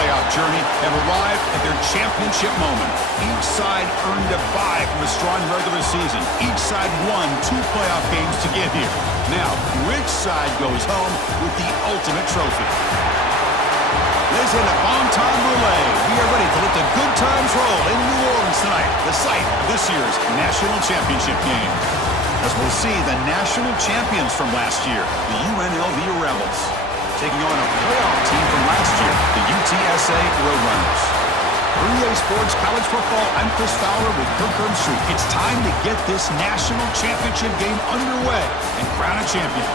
playoff journey have arrived at their championship moment. Each side earned a bye from a strong regular season. Each side won 2 playoff games to get here. Now, which side goes home with the ultimate trophy? Ladies and Bon-Ton Relay, we are ready to let the good times roll in New Orleans tonight, the site of this year's national championship game. As we'll see the national champions from last year, the UNLV Rebels, taking on a playoff team from last year, the UTSA Roadrunners. For EA Sports College Football, I'm Chris Fowler with Kirk Herbstreit. It's time to get this national championship game underway and crown a champion.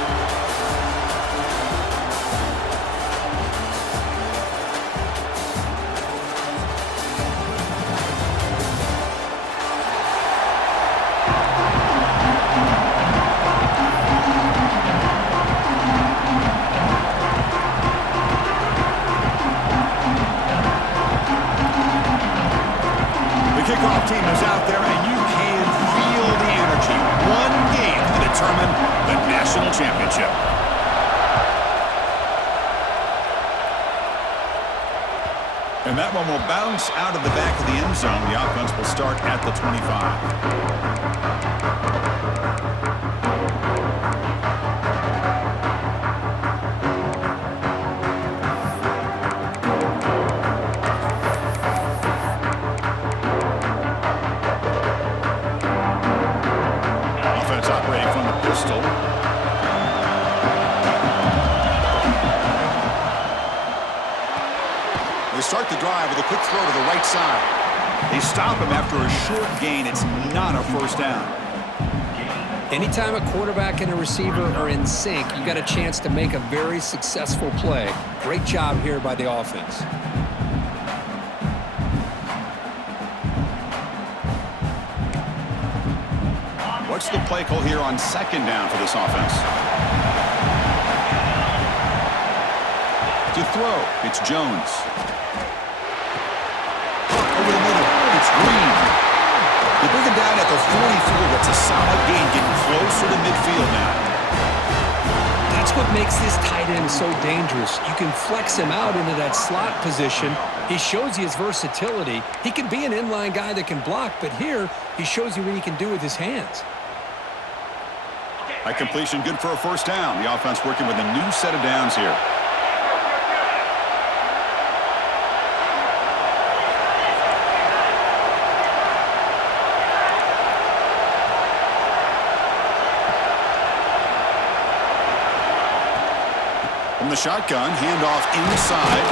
Kickoff team is out there, and you can feel the energy. One game to determine the national championship. And that one will bounce out of the back of the end zone. The offense will start at the 25. Operating from the pistol. They start the drive with a quick throw to the right side. They stop him after a short gain. It's not a first down. Anytime a quarterback and a receiver are in sync, you got a chance to make a very successful play. Great job here by the offense. What's the play call here on second down for this offense? To throw, it's Jones. Over the middle, it's Green. They bring him down at the 44. That's a solid gain, getting closer to midfield now. That's what makes this tight end so dangerous. You can flex him out into that slot position. He shows you his versatility. He can be an inline guy that can block, but here he shows you what he can do with his hands. High completion, good for a first down. The offense working with a new set of downs here. From the shotgun, handoff inside.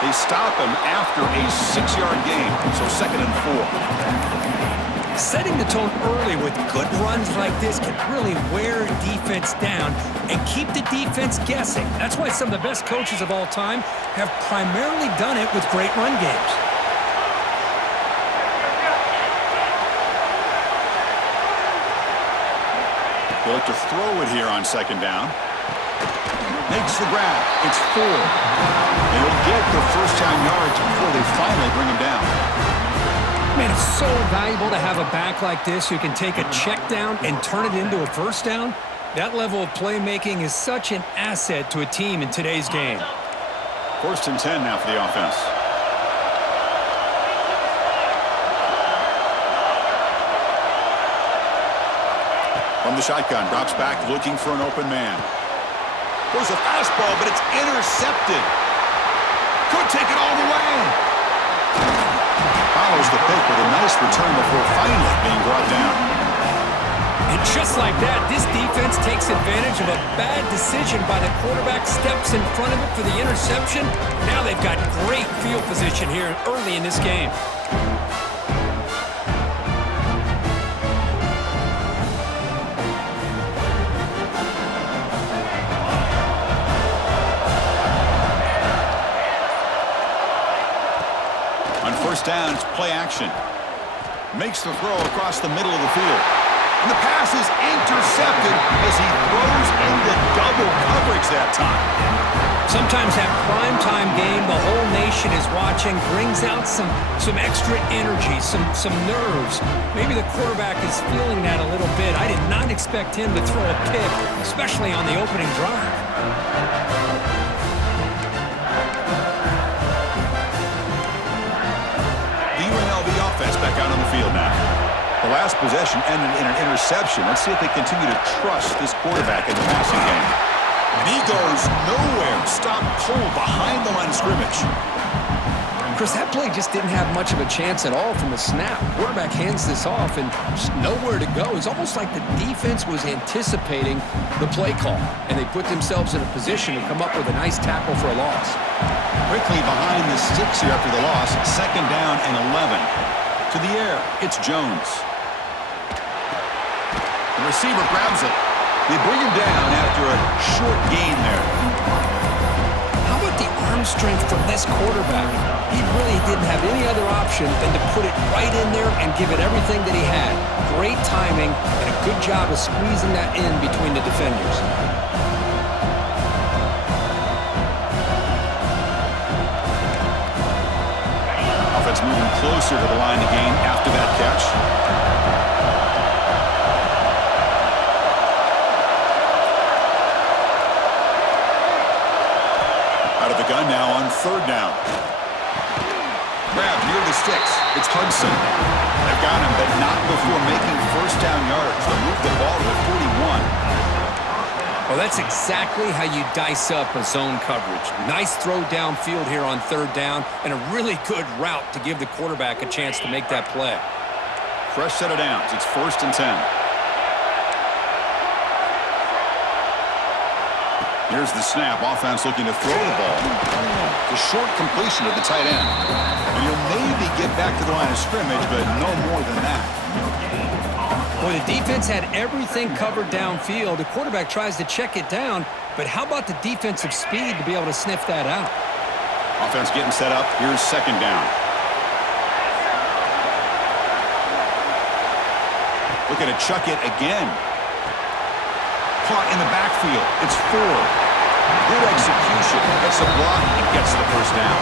They stop him after a 6-yard gain, so 2nd and 4. Setting the tone early with good runs like this can really wear defense down and keep the defense guessing. That's why some of the best coaches of all time have primarily done it with great run games. They look to throw it here on 2nd down. Makes the grab. It's 4. And he'll get the first down yards before they finally bring him down. Man, it's so valuable to have a back like this who can take a check down and turn it into a first down. That level of playmaking is such an asset to a team in today's game. 1st and 10 now for the offense. From the shotgun, drops back looking for an open man. There's a fastball, but it's intercepted. Could take it all the way. Follows the pick with a nice return before finally being brought down. And just like that, this defense takes advantage of a bad decision by the quarterback, steps in front of it for the interception. Now they've got great field position here early in this game. Down, it's play action. Makes the throw across the middle of the field. And the pass is intercepted as he throws into double coverage that time. Sometimes that primetime game, the whole nation is watching, brings out some extra energy, some nerves. Maybe the quarterback is feeling that a little bit. I did not expect him to throw a pick, especially on the opening drive. The last possession ended in an interception. Let's see if they continue to trust this quarterback in the passing game. And he goes nowhere. Stopped cold behind the line of scrimmage. Chris, that play just didn't have much of a chance at all from the snap. Quarterback hands this off and just nowhere to go. It's almost like the defense was anticipating the play call, and they put themselves in a position to come up with a nice tackle for a loss. Quickly behind the sticks here after the loss. 2nd down and 11. To the air, it's Jones. The receiver grabs it. They bring him down after a short gain there. How about the arm strength from this quarterback? He really didn't have any other option than to put it right in there and give it everything that he had. Great timing and a good job of squeezing that in between the defenders. Offense moving closer to the line of game after that catch. Out of the gun now on 3rd down. Grab near the sticks. It's Hudson. They've got him, but not before making 1st down yards. They move the ball to the 41. Well, that's exactly how you dice up a zone coverage. Nice throw downfield here on 3rd down, and a really good route to give the quarterback a chance to make that play. Fresh set of downs. It's 1st and 10. Here's the snap. Offense looking to throw the ball. The short completion of the tight end. And he'll maybe get back to the line of scrimmage, but no more than that. Well, the defense had everything covered downfield. The quarterback tries to check it down, but how about the defensive speed to be able to sniff that out? Offense getting set up. Here's 2nd down. Looking to chuck it again. Caught in the backfield. It's 4. Good execution. Gets a block and gets the 1st down.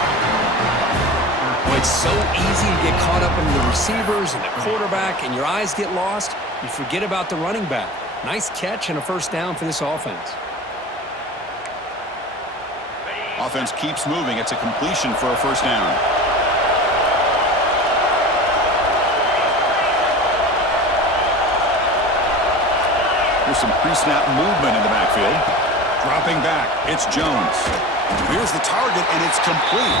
Well, it's so easy to get caught up in the receivers and the quarterback, and your eyes get lost. You forget about the running back. Nice catch and a 1st down for this offense. Offense keeps moving. It's a completion for a 1st down. There's some pre-snap movement in the backfield. Dropping back, it's Jones. Here's the target, and it's complete.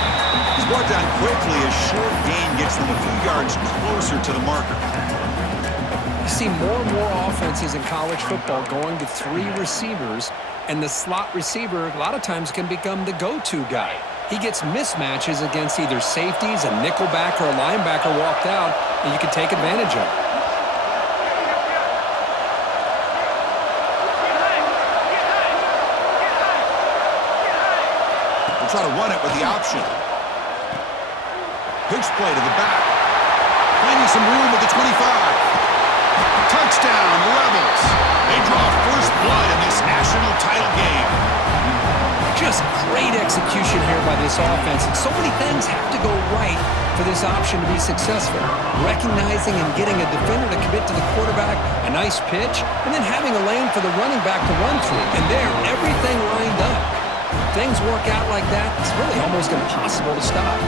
He's brought down quickly. A short gain gets them a few yards closer to the marker. You see more and more offenses in college football going to 3 receivers, and the slot receiver a lot of times can become the go-to guy. He gets mismatches against either safeties, a nickelback, or a linebacker walked out, and you can take advantage of it. Try to run it with the option. Pitch play to the back. Finding some room at the 25. Touchdown, Rebels. They draw first blood in this national title game. Just great execution here by this offense. And so many things have to go right for this option to be successful. Recognizing and getting a defender to commit to the quarterback, a nice pitch, and then having a lane for the running back to run through. And there, everything lined up. Things work out like that, it's really almost impossible to stop.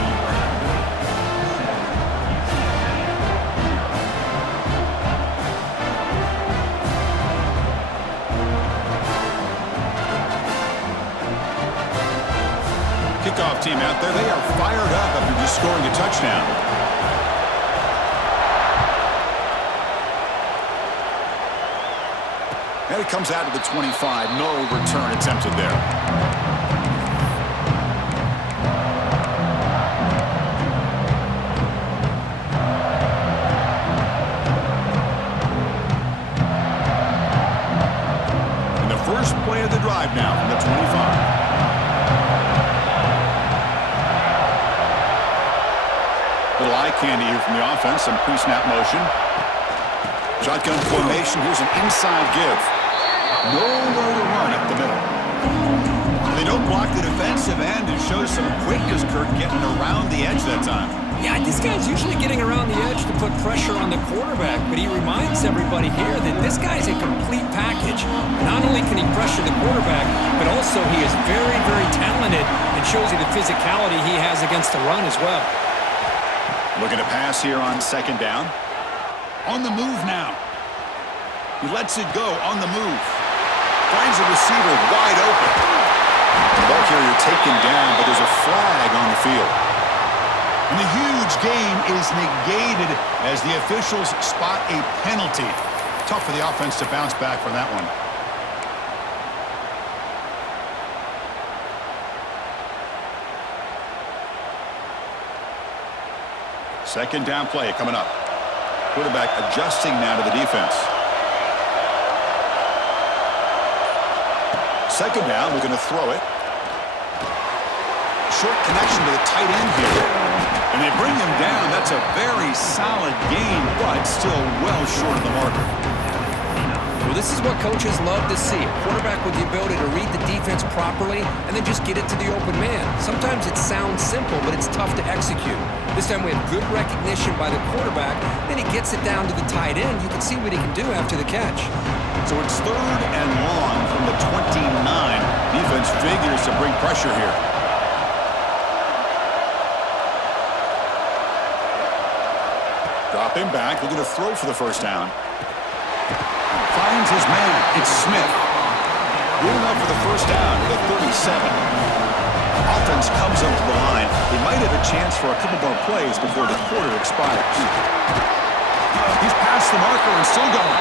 Kickoff team out there, they are fired up after just scoring a touchdown. And it comes out to the 25. No return attempted there. First play of the drive now from the 25. Little eye candy here from the offense, some pre-snap motion. Shotgun formation, here's an inside give. Nowhere to run up the middle. They don't block the defensive end and shows some quickness, Kirk, getting around the edge that time. Yeah, this guy's usually getting around the edge to put pressure on the quarterback, but he reminds everybody here that this guy's a complete package. Not only can he pressure the quarterback, but also he is very, very talented and shows you the physicality he has against the run as well. Looking to pass here on 2nd down. On the move now. He lets it go on the move. Finds a receiver wide open. The ball carrier taken down, but there's a flag on the field. And the huge gain is negated as the officials spot a penalty. Tough for the offense to bounce back from that one. Second down play coming up. Quarterback adjusting now to the defense. Second down, we're going to throw it. Short connection to the tight end here. And they bring him down. That's a very solid gain, but still well short of the marker. Well, this is what coaches love to see. A quarterback with the ability to read the defense properly and then just get it to the open man. Sometimes it sounds simple, but it's tough to execute. This time we have good recognition by the quarterback. Then he gets it down to the tight end. You can see what he can do after the catch. So it's 3rd and long from the 29. Defense figures to bring pressure here. Drop him back. Looking to throw for the first down. Finds his man. It's Smith. Going up for the first down at the 37. Offense comes up to the line. They might have a chance for a couple more plays before the quarter expires. He's past the marker and still going.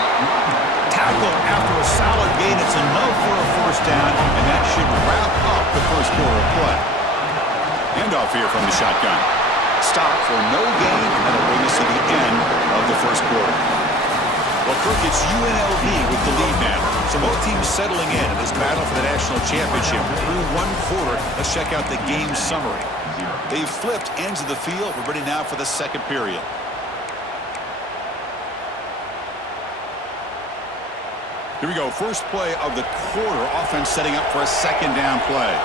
Tackle after a solid gain. It's enough for a first down, and that should wrap up the first quarter of play. Handoff here from the shotgun. Stop for no gain, and it'll bring us to the end of the first quarter. Well, Kirk, it's UNLV with the lead now. So both teams settling in this battle for the national championship. Through one quarter, let's check out the game summary. They've flipped ends of the field. We're ready now for the second period. Here we go. First play of the quarter. Offense setting up for a second down play.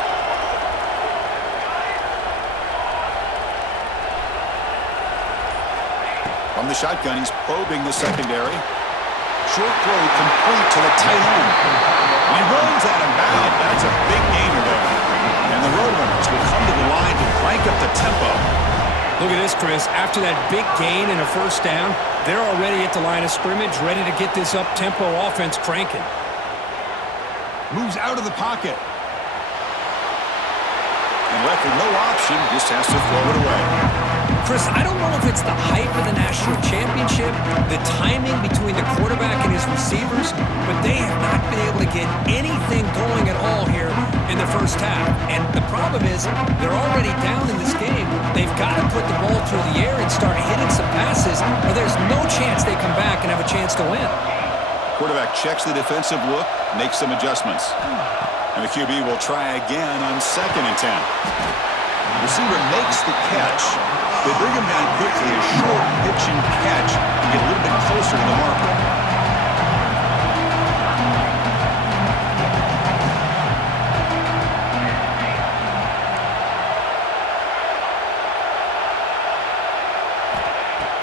From the shotgun, he's probing the secondary. Short throw complete to the tight end. He runs out of bounds. That's a big gainer there. And the Roadrunners will come to the line to crank up the tempo. Look at this, Chris. After that big gain and a first down, they're already at the line of scrimmage, ready to get this up-tempo offense cranking. Moves out of the pocket. And left with no option, just has to throw it away. Chris, I don't know if it's the hype of the national championship, the timing between the quarterback and his receivers, but they have not been able to get anything going at all here in the first half. And the problem is they're already down in this game. They've got to put the ball through the air and start hitting some passes, or there's no chance they come back and have a chance to win. Quarterback checks the defensive look, makes some adjustments. And the QB will try again on 2nd and 10. Receiver makes the catch. They bring him down quickly, a short pitch and catch to get a little bit closer to the marker.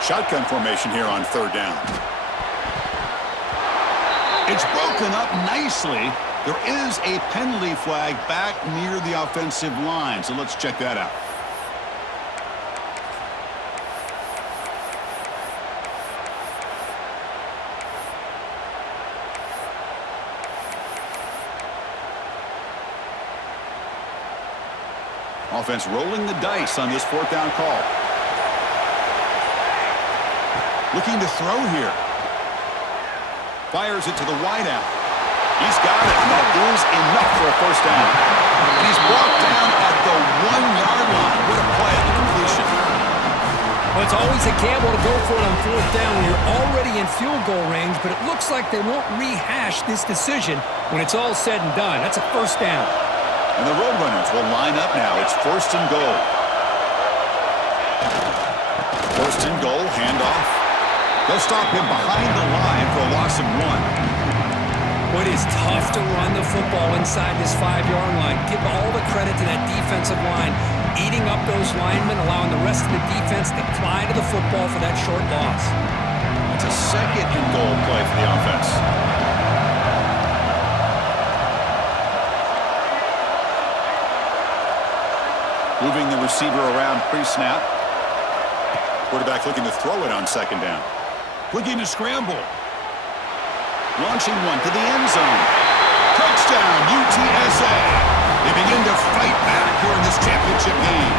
Shotgun formation here on 3rd down. It's broken up nicely. There is a penalty flag back near the offensive line, so let's check that out. Offense rolling the dice on this 4th down call. Looking to throw here. Fires it to the wideout. He's got it. That is enough for a first down. And he's brought down at the 1-yard line. What a play at the completion. Well, it's always a gamble to go for it on 4th down when you're already in field goal range, but it looks like they won't rehash this decision when it's all said and done. That's a first down. And the Roadrunners will line up now. It's 1st and goal. 1st and goal, handoff. They'll stop him behind the line for a loss of 1. Well, it is tough to run the football inside this 5-yard line. Give all the credit to that defensive line, eating up those linemen, allowing the rest of the defense to fly to the football for that short loss. It's a 2nd and goal play for the offense. Moving the receiver around pre-snap. Quarterback looking to throw it on 2nd down. Looking to scramble. Launching one to the end zone. Touchdown, UTSA. They begin to fight back here in this championship game.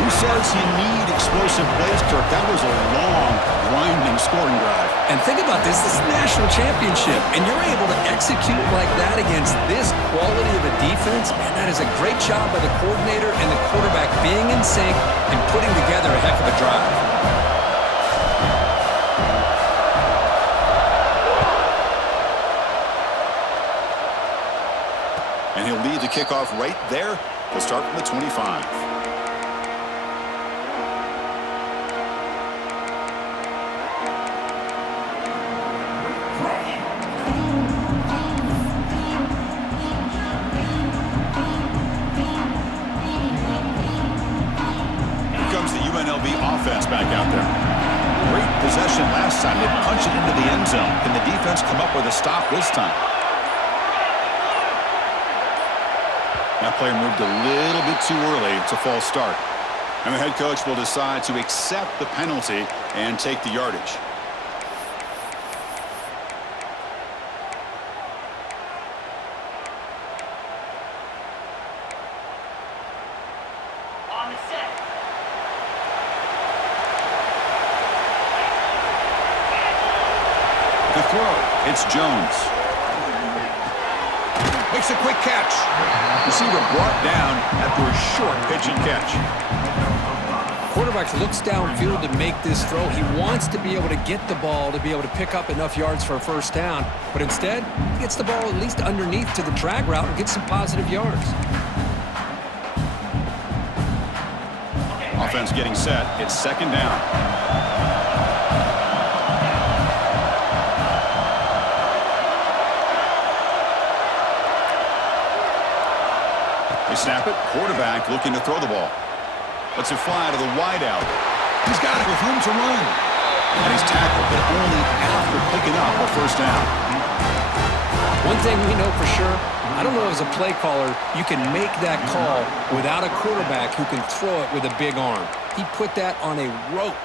Who says you need explosive plays, Kirk? That was a long, grinding scoring drive. And think about this. This is the national championship, and you're able to execute like that against this quality of a defense. Man, that is a great job by the coordinator and the quarterback being in sync and putting together a heck of a drive. And he'll lead the kickoff right there to start from the 25. Here comes the UNLV offense back out there. Great possession last time. They punch it into the end zone. Can the defense come up with a stop this time? That player moved a little bit too early. It's a false start. And the head coach will decide to accept the penalty and take the yardage. On the set. The throw. It's Jones. Makes a quick catch. Receiver brought down after a short pitch and catch. Quarterback looks downfield to make this throw. He wants to be able to get the ball to be able to pick up enough yards for a first down. But instead, he gets the ball at least underneath to the drag route and gets some positive yards. Offense getting set. It's second down. They snap it. Quarterback looking to throw the ball. Lets it fly to the wideout. He's got it with room to run. And he's tackled, but only after picking up a first down. One thing we know for sure, I don't know as a play caller, you can make that call without a quarterback who can throw it with a big arm. He put that on a rope.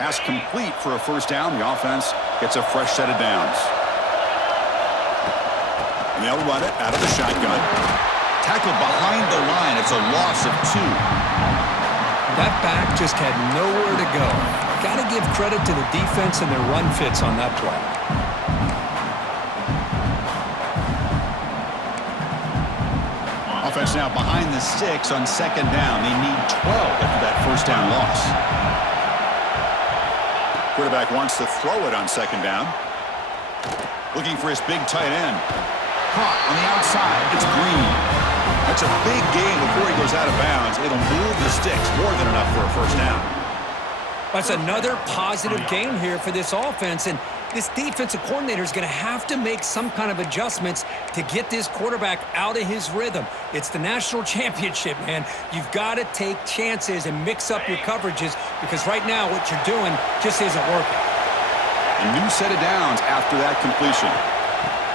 Pass complete for a first down. The offense gets a fresh set of downs. And they'll run it out of the shotgun. Tackled behind the line. It's a loss of 2. That back just had nowhere to go. Got to give credit to the defense and their run fits on that play. Offense now behind the 6 on second down. They need 12 after that first down loss. Quarterback wants to throw it on second down. Looking for his big tight end. Caught on the outside. It's Green. That's a big gain before he goes out of bounds. It'll move the sticks more than enough for a first down. That's another positive game here for this offense, and this defensive coordinator is going to have to make some kind of adjustments to get this quarterback out of his rhythm. It's the national championship, man. You've got to take chances and mix up your coverages because right now what you're doing just isn't working. A new set of downs after that completion.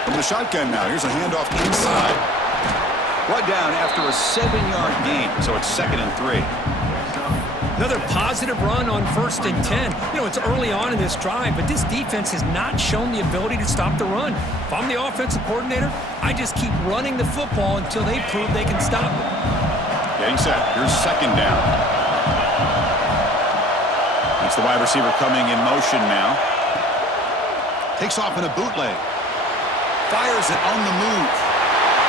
From the shotgun now, here's a handoff inside. Brought down after a 7-yard gain, so it's 2nd and 3. Another positive run on 1st and 10. You know, it's early on in this drive, but this defense has not shown the ability to stop the run. If I'm the offensive coordinator, I just keep running the football until they prove they can stop it. Getting set. Here's second down. That's the wide receiver coming in motion now. Takes off in a bootleg. Fires it on the move.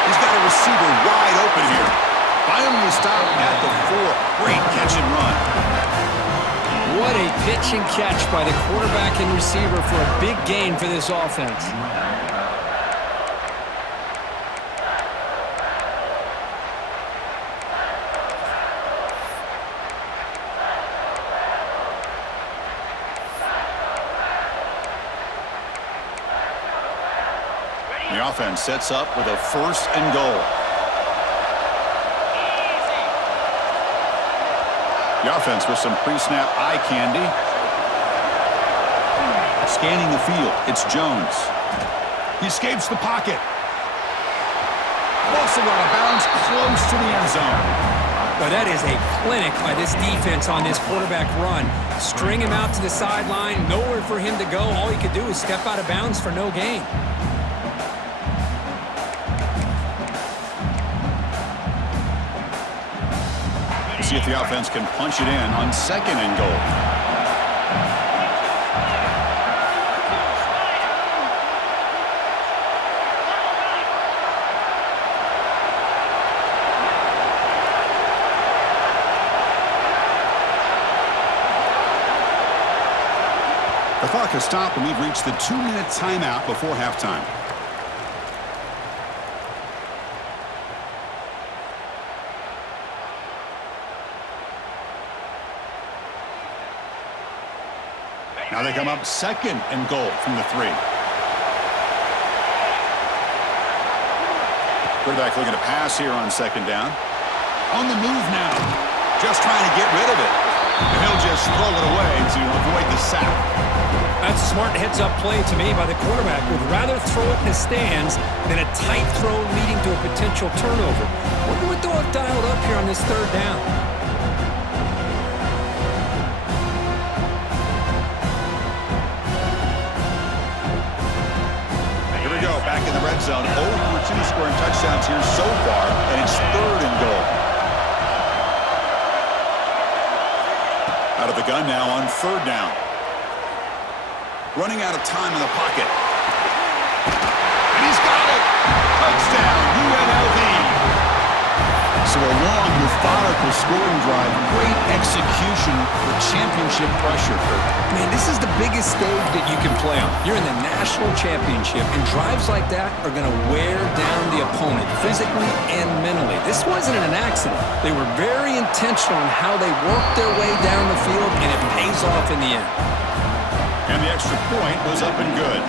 He's got a receiver wide open here. Finally stopped at the 4. Great catch and run. What a pitch and catch by the quarterback and receiver for a big gain for this offense. The offense sets up with a 1st and goal. The offense with some pre-snap eye candy. Scanning the field, it's Jones. He escapes the pocket. Also out of bounds, close to the end zone. But that is a clinic by this defense on this quarterback run. String him out to the sideline, nowhere for him to go. All he could do is step out of bounds for no gain. See if the offense can punch it in on 2nd and goal. The clock has stopped, and we've reached the 2-minute timeout before halftime. Now they come up 2nd and goal from the 3. Quarterback looking to pass here on 2nd down. On the move now. Just trying to get rid of it. And he'll just throw it away to avoid the sack. That's a smart heads-up play to me by the quarterback. Would rather throw it in the stands than a tight throw leading to a potential turnover. Wonder what they'll have dialed up here on this 3rd down. Here we go, back in the red zone. 0 for 2 scoring touchdowns here so far, and it's 3rd and goal. Out of the gun now on 3rd down. Running out of time in the pocket. And he's got it! Touchdown, UNLV! So a long, methodical scoring drive. Great execution with championship pressure, Kurt. Man, this is the biggest stage that you can play on. You're in the national championship, and drives like that are going to wear down the opponent physically and mentally. This wasn't an accident. They were very intentional in how they worked their way down the field, and it pays off in the end. And the extra point was up and good.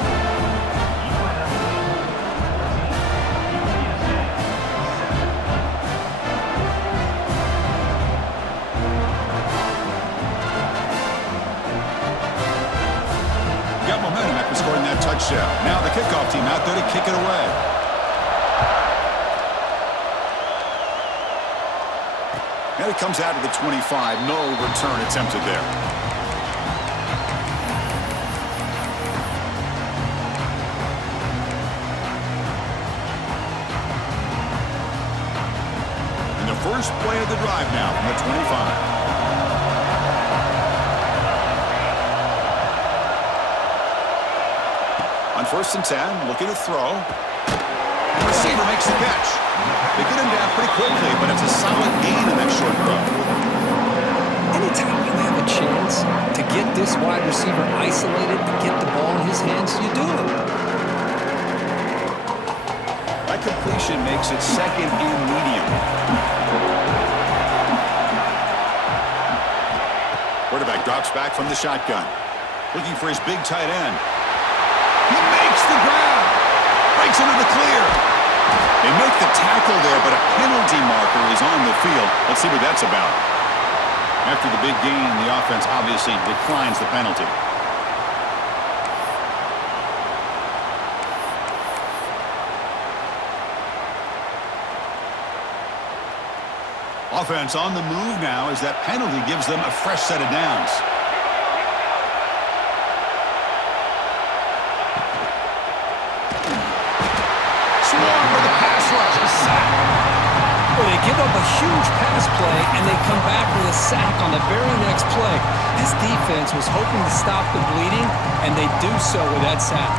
Got momentum after scoring that touchdown. Now the kickoff team out there to kick it away. And it comes out to the 25. No return attempted there. First play of the drive now from the 25. On 1st and 10, looking to throw. And the receiver makes the catch. They get him down pretty quickly, but it's a solid gain in that short throw. Anytime you have a chance to get this wide receiver isolated, to get the ball in his hands, you do it. That completion makes it 2nd and medium. Quarterback drops back from the shotgun. Looking for his big tight end. He makes the grab. Breaks into the clear. They make the tackle there, but a penalty marker is on the field. Let's see what that's about. After the big gain, the offense obviously declines the penalty. Offense on the move now as that penalty gives them a fresh set of downs. Swarm with the pass rush. A sack. Well, they give up a huge pass play, and they come back with a sack on the very next play. This defense was hoping to stop the bleeding, and they do so with that sack.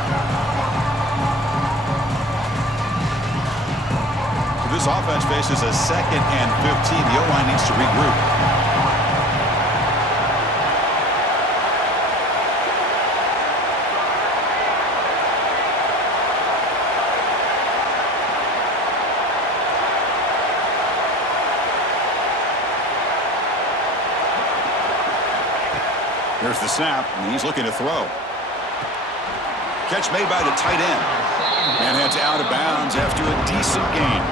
This offense faces a 2nd and 15. The O-line needs to regroup. Here's the snap, and he's looking to throw. Catch made by the tight end. And heads out of bounds after a decent gain.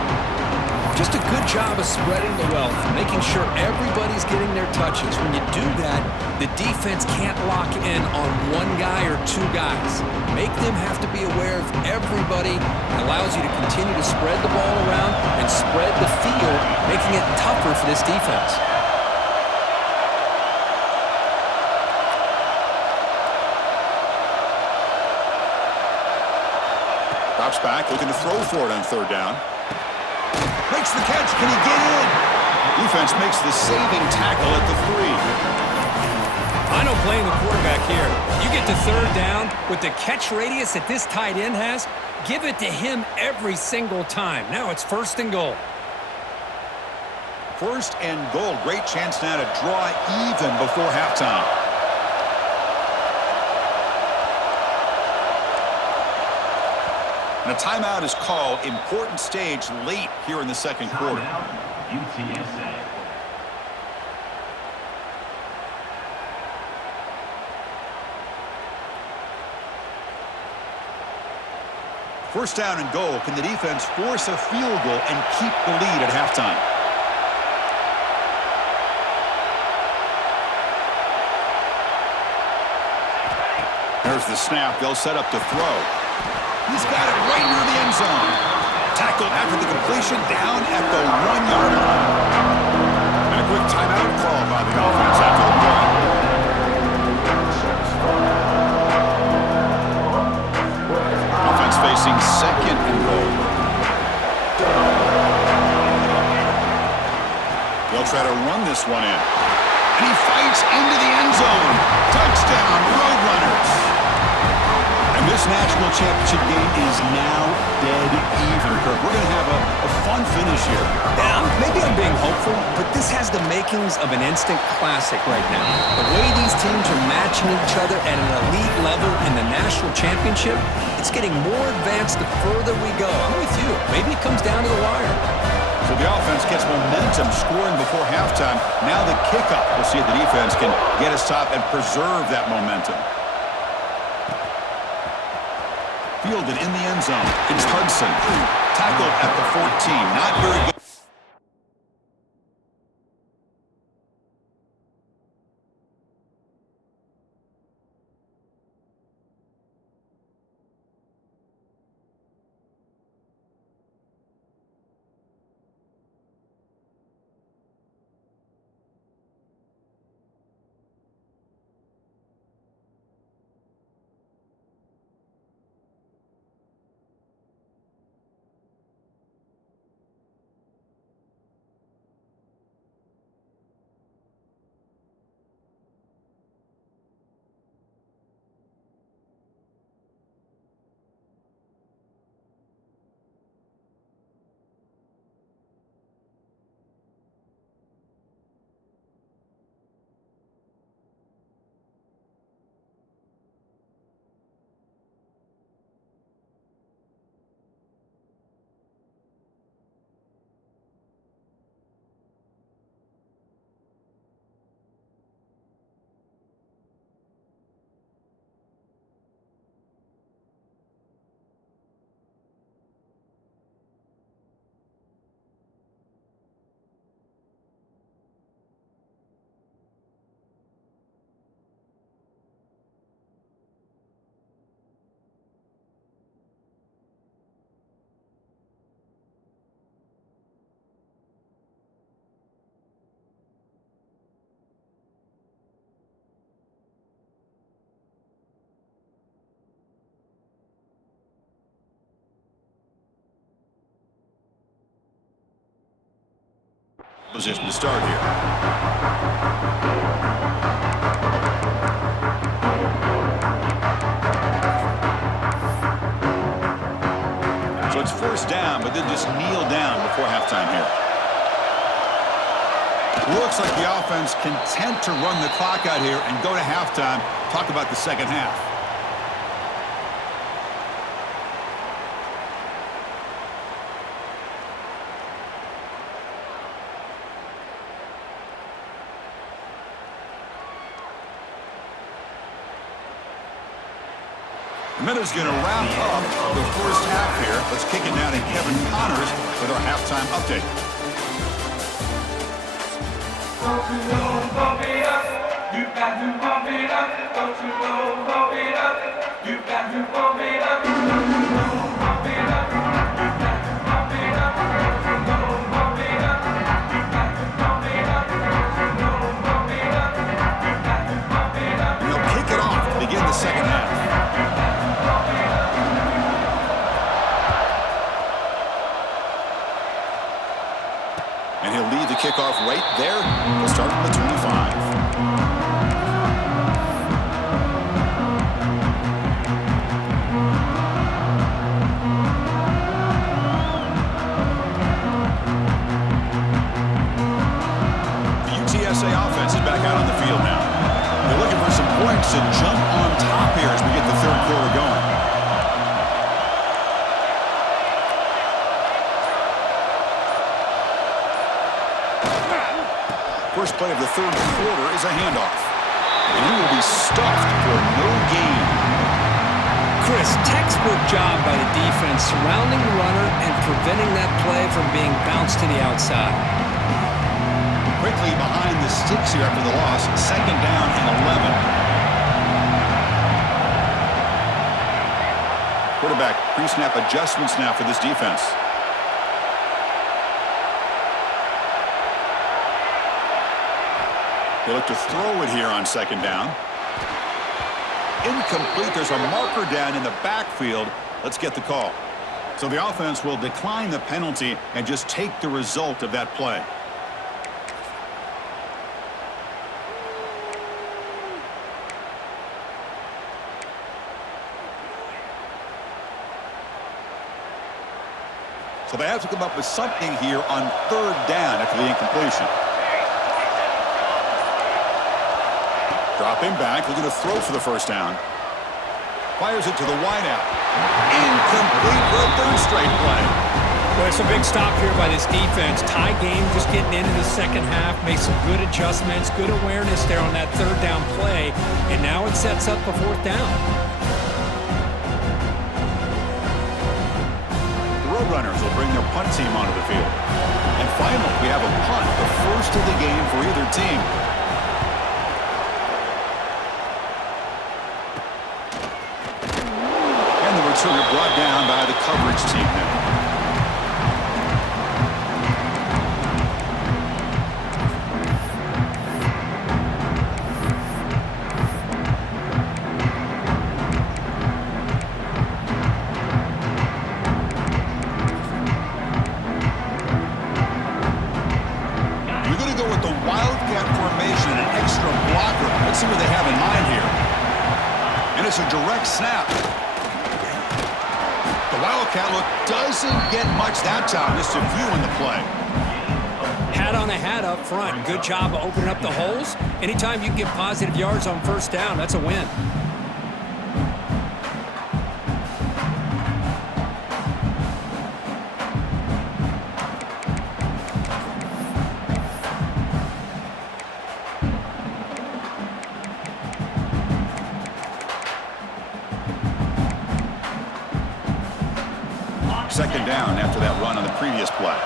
Just a good job of spreading the wealth, making sure everybody's getting their touches. When you do that, the defense can't lock in on one guy or 2 guys. Make them have to be aware of everybody. It allows you to continue to spread the ball around and spread the field, making it tougher for this defense. Drops back, looking to throw for it on third down. Makes the catch. Can he get in? Defense makes the saving tackle at the 3. I know playing the quarterback here. You get to third down with the catch radius that this tight end has, give it to him every single time. Now it's 1st and goal. 1st and goal. Great chance now to draw even before halftime. And a timeout is called. Important stage late here in the second quarter. UTSA. First down and goal. Can the defense force a field goal and keep the lead at halftime? There's the snap. They'll set up to throw. He's got it right near the end zone. Tackled after the completion down at the 1-yard line. And a quick timeout call by the offense after the play. Offense facing 2nd and goal. They'll try to run this one in. And he fights into the end zone. Touchdown, Roadrunners. And this national championship game is now dead even, Kirk. We're going to have a fun finish here. Yeah, maybe I'm being hopeful, but this has the makings of an instant classic right now. The way these teams are matching each other at an elite level in the national championship, it's getting more advanced the further we go. I'm with you. Maybe it comes down to the wire. So the offense gets momentum scoring before halftime. Now the kickoff. We'll see if the defense can get a stop and preserve that momentum. Fielded in the end zone. It's Hudson. Tackled at the 14. Not very good. Position to start here. So it's 1st down, but then just kneel down before halftime here. Looks like the offense content to run the clock out here and go to halftime. Talk about the second half. Minutes going to wrap up the first half here. Let's kick it down to Kevin Connors with our halftime update. Don't you know, bump it up. You got to bump it up. Don't you know, bump it up. You got to bump it up. Don't you know, bump it up. You got to bump it up. Don't you know, bump it up. And he'll lead the kickoff right there. We'll start from the 25. UTSA offense is back out on the field now. They're looking for some points to jump on top here as we get the third quarter going. First play of the third quarter is a handoff. And he will be stuffed for no gain. Chris, textbook job by the defense surrounding the runner and preventing that play from being bounced to the outside. Quickly behind the sticks here after the loss. Second down and 11. Quarterback pre-snap adjustments now for this defense. They look to throw it here on second down. Incomplete. There's a marker down in the backfield. Let's get the call. So the offense will decline the penalty and just take the result of that play. So they have to come up with something here on third down after the incompletion. Dropping back, looking to throw for the first down. Fires it to the wideout. Incomplete for a third straight play. Well, it's a big stop here by this defense. Tie game, just getting into the second half. Made some good adjustments, good awareness there on that third down play. And now it sets up the fourth down. The Roadrunners will bring their punt team onto the field. And finally, we have a punt, the first of the game for either team. Returner brought down by the coverage team now. We're going to go with the Wildcat formation and an extra blocker. Let's see what they have in mind here. And it's a direct snap. The Wildcat look doesn't get much that time, just a few in the play. Hat on a hat up front. Good job of opening up the holes. Anytime you can get positive yards on first down, that's a win. Second down after that run on the previous play.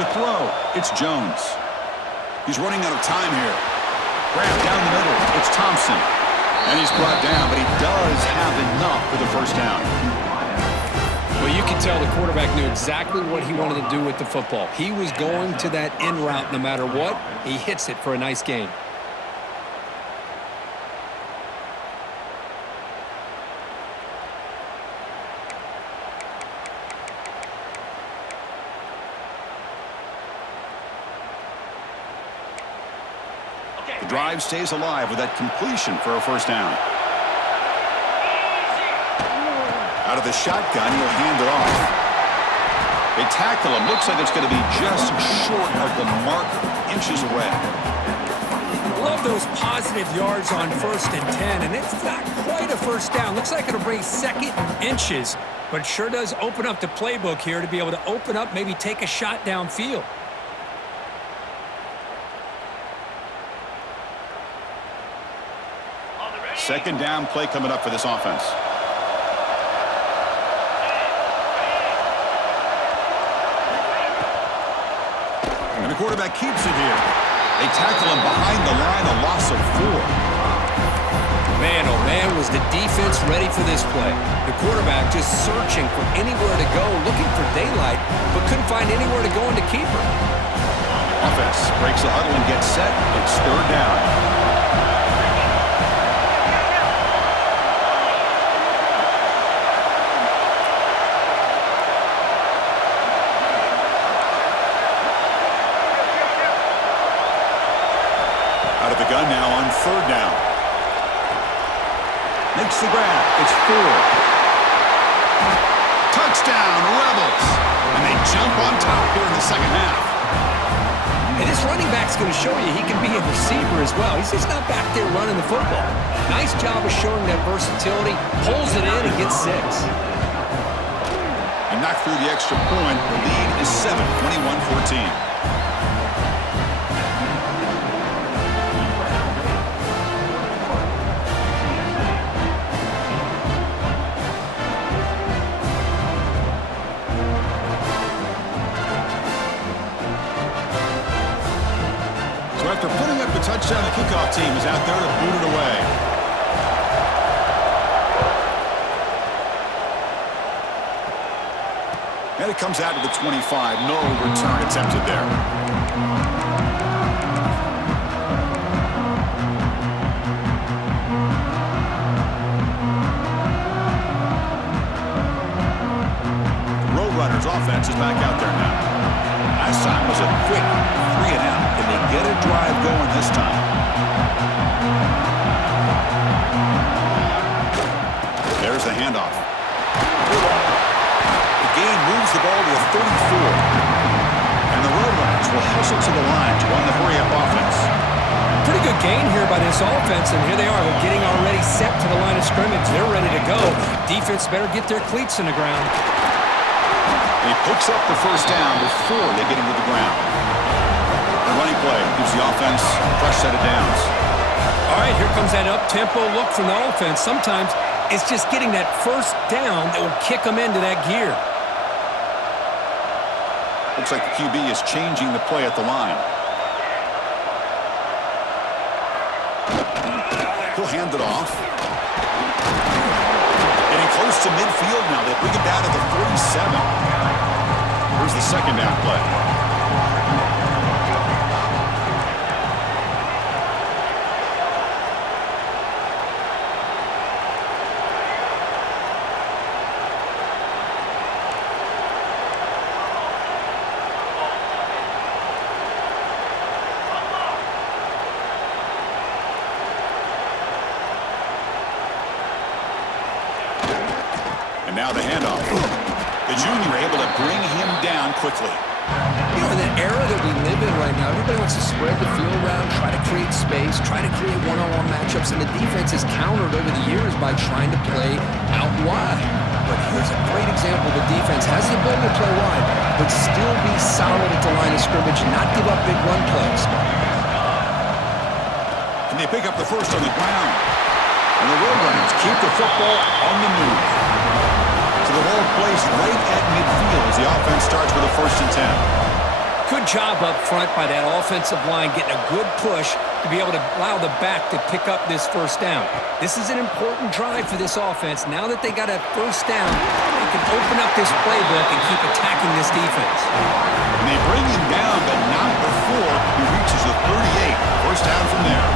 To throw, it's Jones. He's running out of time here. Grab down the middle, it's Thompson. And he's brought down, but he does have enough for the first down. Well, you can tell the quarterback knew exactly what he wanted to do with the football. He was going to that in route no matter what. He hits it for a nice gain. The drive stays alive with that completion for a first down. Out of the shotgun, he'll hand it off. They tackle him. Looks like it's going to be just short of the marker, inches away. Love those positive yards on 1st and 10, and it's not quite a first down. Looks like it'll bring second and inches, but it sure does open up the playbook here to be able to open up, maybe take a shot downfield. Second down play coming up for this offense. And the quarterback keeps it here. They tackle him behind the line, a loss of 4. Man, oh man, was the defense ready for this play. The quarterback just searching for anywhere to go, looking for daylight, but couldn't find anywhere to go into keeper. Offense breaks the huddle and gets set. It's third down. Out of the gun now on third down. Makes the grab. It's 4. Touchdown, Rebels. And they jump on top here in the second half. And this running back's going to show you he can be a receiver as well. He's just not back there running the football. Nice job of showing that versatility. Pulls it in and gets 6. And knocked through the extra point. The lead is 7, 21-14. After putting up the touchdown, the kickoff team is out there to boot it away. And it comes out to the 25. No return attempted there. Roadrunners offense is back out there now. Last time was a quick 3-and-out. Can they get a drive going this time? There's the handoff. The game moves the ball to a 34. And the Roadrunners will hustle to the line to run the hurry-up offense. Pretty good gain here by this offense, and here they are. They're getting already set to the line of scrimmage. They're ready to go. Defense better get their cleats in the ground. He picks up the first down before they get him to the ground. The running play gives the offense a fresh set of downs. All right, here comes that up-tempo look from the offense. Sometimes it's just getting that first down that will kick them into that gear. Looks like the QB is changing the play at the line. He'll hand it off. Getting close to midfield now. They bring it down to the 47. Here's the second down play. And now the handoff. The junior able to bring him down quickly. You know, in the era that we live in right now, everybody wants to spread the field around, try to create space, try to create one-on-one matchups, and the defense is countered over the years by trying to play out wide. But here's a great example. The defense has the ability to play wide, but still be solid at the line of scrimmage and not give up big run plays. And they pick up the first on the ground. And the Roadrunners keep the football on the move. So the ball plays right at midfield as the offense starts with a 1st and 10. Good job up front by that offensive line, getting a good push to be able to allow the back to pick up this first down. This is an important drive for this offense. Now that they got a first down, they can open up this playbook and keep attacking this defense. And they bring him down, but not before he reaches the 38. First down from there.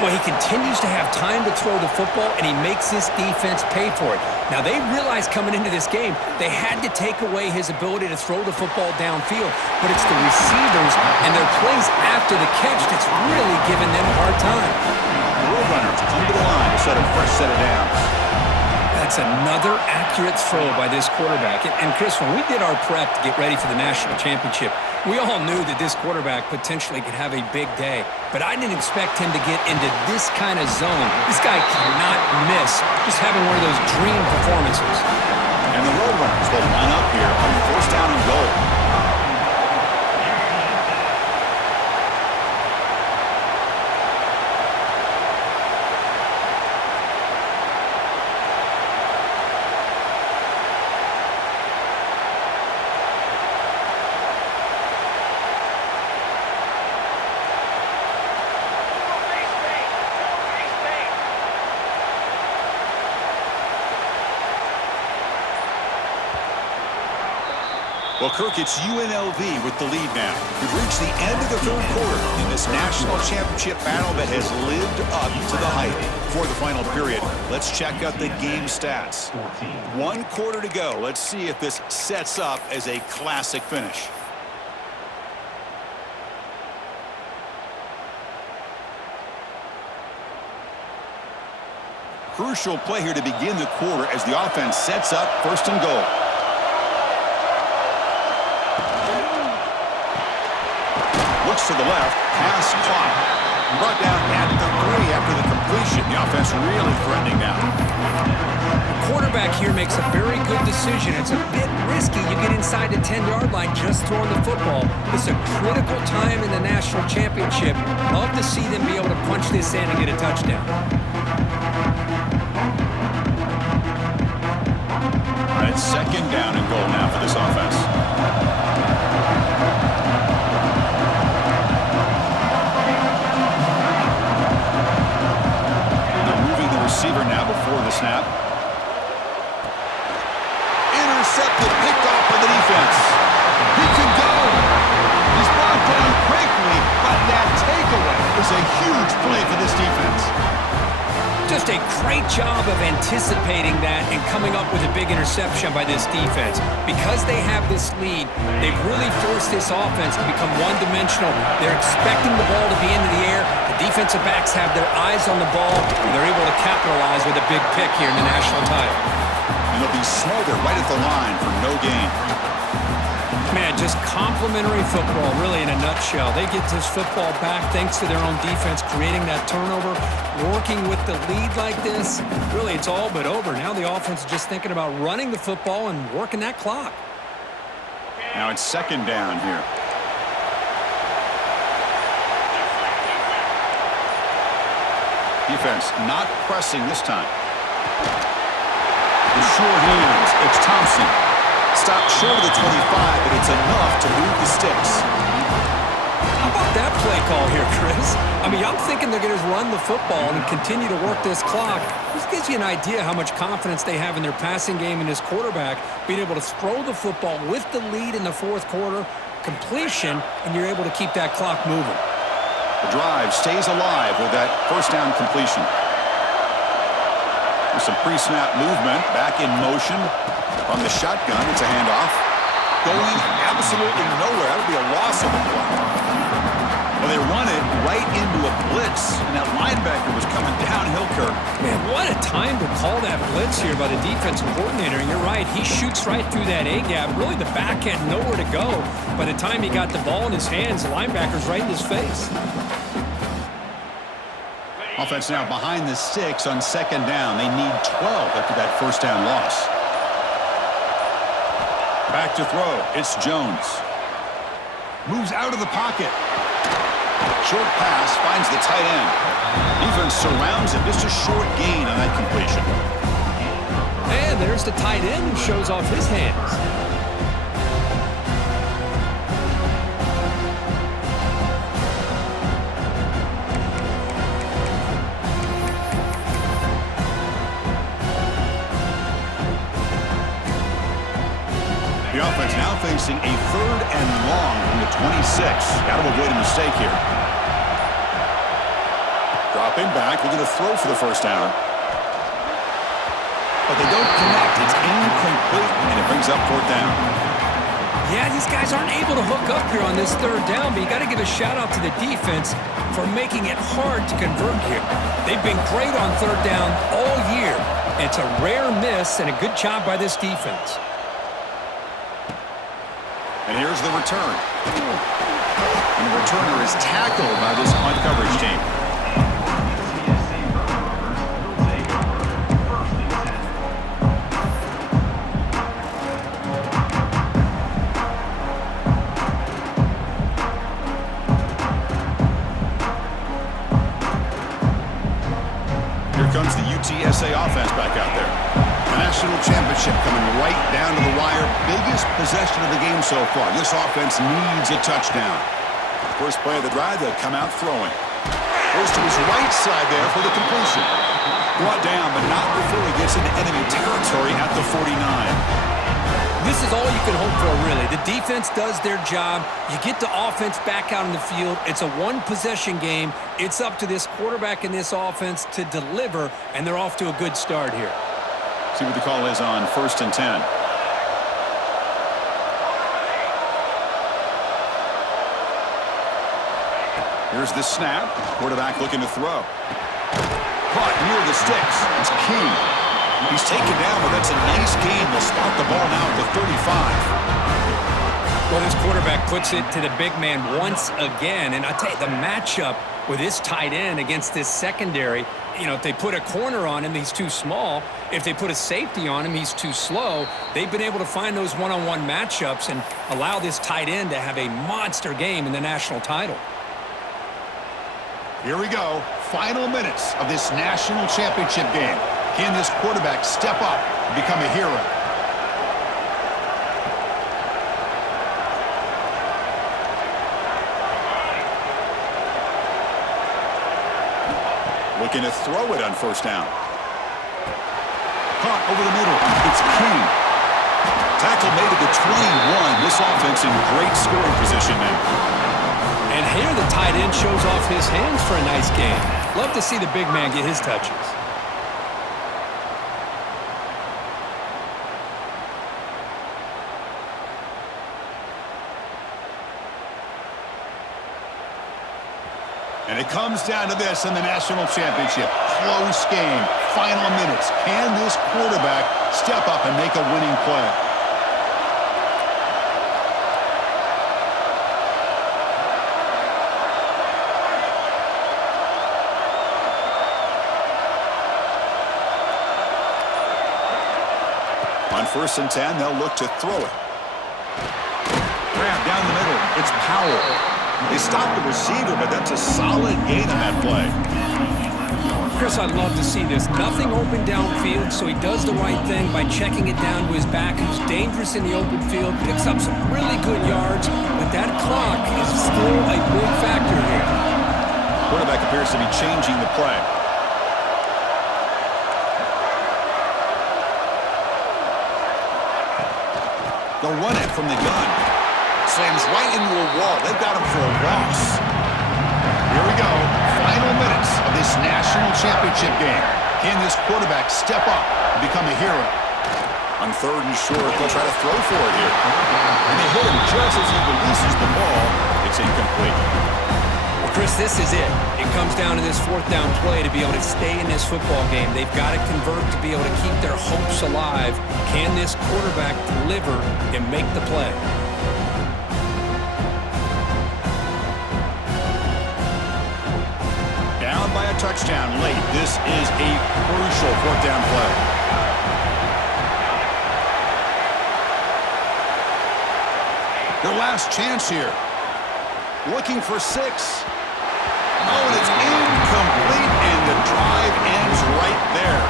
Well, he continues to have time to throw the football, and he makes this defense pay for it. Now, they realized coming into this game they had to take away his ability to throw the football downfield, but it's the receivers and their plays after the catch that's really giving them a hard time. The Roadrunners come to the line to set a fresh set of downs. That's another accurate throw by this quarterback. And Chris, when we did our prep to get ready for the national championship, we all knew that this quarterback potentially could have a big day. But I didn't expect him to get into this kind of zone. This guy cannot miss just having one of those dream performances. And the Roadrunners will line up here on 1st down and goal. Well, Kirk, it's UNLV with the lead now. We've reached the end of the third quarter in this national championship battle that has lived up to the hype. For the final period, let's check out the game stats. 1 quarter to go. Let's see if this sets up as a classic finish. Crucial play here to begin the quarter as the offense sets up 1st and goal. Looks to the left, pass caught. Brought down at the 3 after the completion. The offense really threatening now. The quarterback here makes a very good decision. It's a bit risky. You get inside the 10-yard line just throwing the football. This is a critical time in the national championship. Love to see them be able to punch this in and get a touchdown. All right, 2nd down and goal now for this offense. Receiver now before the snap. Intercepted, picked off by the defense. He can go. He's brought down quickly, but that takeaway is a huge play for this defense. Just a great job of anticipating that and coming up with a big interception by this defense. Because they have this lead, they've really forced this offense to become one-dimensional. They're expecting the ball to be into the air. The defensive backs have their eyes on the ball, and they're able to capitalize with a big pick here in the national title. And they'll be smothered right at the line for no gain. Man, just complimentary football, really, in a nutshell. They get this football back thanks to their own defense, creating that turnover, working with the lead like this. Really, it's all but over. Now the offense is just thinking about running the football and working that clock. Now it's 2nd down here. Defense not pressing this time. The short hands, it's Thompson. Stopped short of the 25, but it's enough to move the sticks. How about that play call here, Chris? I mean, I'm thinking they're going to run the football and continue to work this clock. This gives you an idea how much confidence they have in their passing game and this quarterback, being able to throw the football with the lead in the 4th quarter, completion, and you're able to keep that clock moving. The drive stays alive with that 1st down completion. With some pre-snap movement, back in motion. From the shotgun, it's a handoff. Going absolutely nowhere. That would be a loss of the play. Well, they run it right into a blitz, and that linebacker was coming downhill, Kirk. Man, what a time to call that blitz here by the defensive coordinator. And you're right, he shoots right through that A-gap. Really, the back had nowhere to go. By the time he got the ball in his hands, the linebacker's right in his face. Offense now behind the 6 on 2nd down. They need 12 after that 1st down loss. Back to throw. It's Jones. Moves out of the pocket. Short pass finds the tight end. Defense surrounds him. Just a short gain on that completion. And there's the tight end who shows off his hands. The offense now facing a 3rd and long from the 26. Got to avoid a mistake here. Dropping back, looking to throw for the 1st down. But they don't connect. It's incomplete, and it brings up 4th down. Yeah, these guys aren't able to hook up here on this 3rd down, but you got to give a shout-out to the defense for making it hard to convert here. They've been great on 3rd down all year. It's a rare miss and a good job by this defense. And here's the return. And the returner is tackled by this punt coverage team. Here comes the UTSA offense back out there. The national championship coming right down to the wire. Biggest possession of the game so far. This offense needs a touchdown. First play of the drive, they'll come out throwing. Goes to his right side there for the completion. Brought down, but not before he gets into enemy territory at the 49. This is all you can hope for, really. The defense does their job. You get the offense back out in the field. It's a one-possession game. It's up to this quarterback and this offense to deliver, and they're off to a good start here. See what the call is on 1st and 10. Here's the snap. Quarterback looking to throw. Caught near the sticks. It's King. He's taken down, but that's a nice gain. They'll spot the ball now at the 35. Well, this quarterback puts it to the big man once again. And I tell you, the matchup with this tight end against this secondary, you know, if they put a corner on him, he's too small. If they put a safety on him, he's too slow. They've been able to find those one-on-one matchups and allow this tight end to have a monster game in the national title. Here we go. Final minutes of this national championship game. Can this quarterback step up and become a hero? Looking to throw it on 1st down. Caught over the middle. It's King. Tackle made at the 21. This offense in great scoring position now. And here the tight end shows off his hands for a nice game. Love to see the big man get his touches. And it comes down to this in the national championship. Close game. Final minutes. Can this quarterback step up and make a winning play? On 1st and 10, they'll look to throw it. Grab down the middle. It's Powell. They stopped the receiver, but that's a solid gain on that play. Chris, I'd love to see this. Nothing open downfield, so he does the right thing by checking it down to his back. He's dangerous in the open field, picks up some really good yards, but that clock is still a big factor here. Quarterback appears to be changing the play. They'll run it from the gun. Slams right into a wall. They've got him for a loss. Here we go. Final minutes of this national championship game. Can this quarterback step up and become a hero? On 3rd and short, they'll try to throw for it here. And they hit him just as he releases the ball. It's incomplete. Well, Chris, this is it. It comes down to this 4th down play to be able to stay in this football game. They've got to convert to be able to keep their hopes alive. Can this quarterback deliver and make the play? Down by a touchdown late. This is a crucial 4th down play. Their last chance here. Looking for 6. No, and it's incomplete, and the drive ends right there.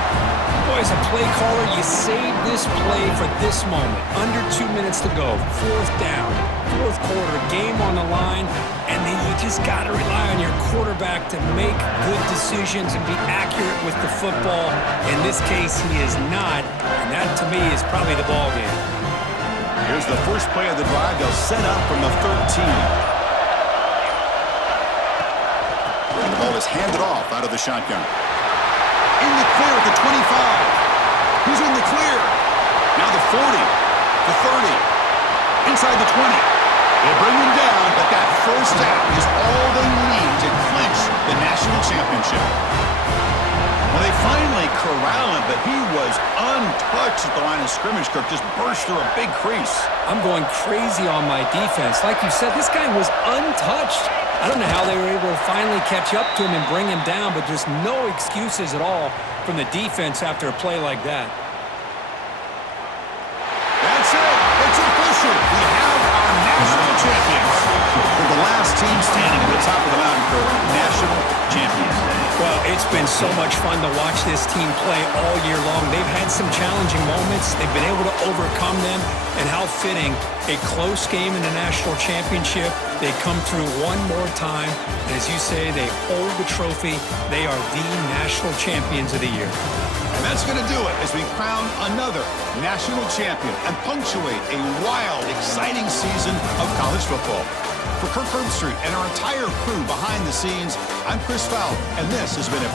Boy, as a play caller, you save this play for this moment. Under 2 minutes to go. 4th down. 4th quarter. Game on the line. And then you just got to rely on your quarterback to make good decisions and be accurate with the football. In this case, he is not. And that, to me, is probably the ball game. Here's the first play of the drive. They'll set up from the 13. And the ball is handed off out of the shotgun. In the clear at the 25. Who's in the clear? Now the 40, the 30, inside the 20. They bring him down, but that first down is all they need to clinch the national championship. Well, they finally corral him, but he was untouched at the line of scrimmage. Kirk just burst through a big crease. I'm going crazy on my defense. Like you said, this guy was untouched. I don't know how they were able to finally catch up to him and bring him down, but just no excuses at all from the defense after a play like that. That's it. It's official. We have our national champions. We're the last team standing at the top of the mountain for national champions. Well, it's been so much fun to watch this team play all year long. They've had some challenging moments. They've been able to overcome them. And how fitting, a close game in the national championship. They come through one more time. And as you say, they hold the trophy. They are the national champions of the year. And that's going to do it as we crown another national champion and punctuate a wild, exciting season of college football. For Kirk Herbstreit and our entire crew behind the scenes, I'm Chris Fowler, and this has been a